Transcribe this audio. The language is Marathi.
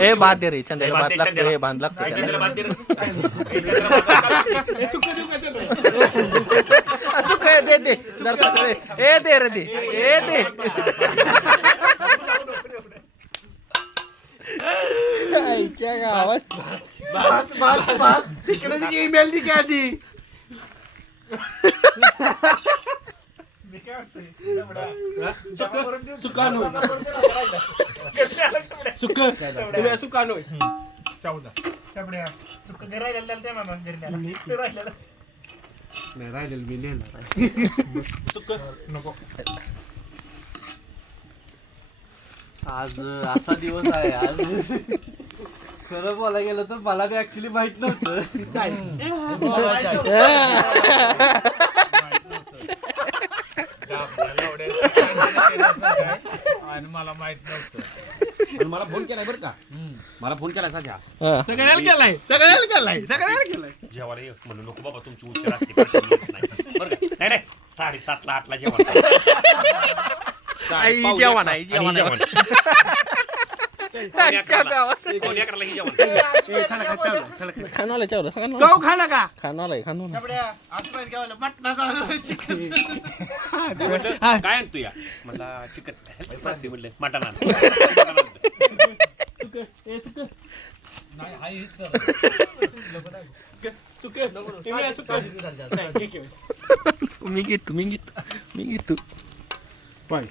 ए बाद दे रे चंद्याला बाद लागतो हे बांध लागतो सुख दे दे ए दे रे दे ए दे आईच्या गावात तिकडे ईमेल दी काय ती आज असा दिवस आहे आज खरं बोलायला गेलं तर मला ते ऍक्च्युली माहित नव्हतं आणि मला माहित नव्हतं आणि मला फोन केलाय बरं का मला फोन केलाय सध्या सगळ्याला केलाय जेवायला ये म्हणलं नको बाबा तुमची उशीर असते बरं का नाही 7:30 ला 8 ला जेवण खानाला चावलं खाना का खानाला काय आणतो या मला चिकन म्हणलं मटण आण मी घेतो पाय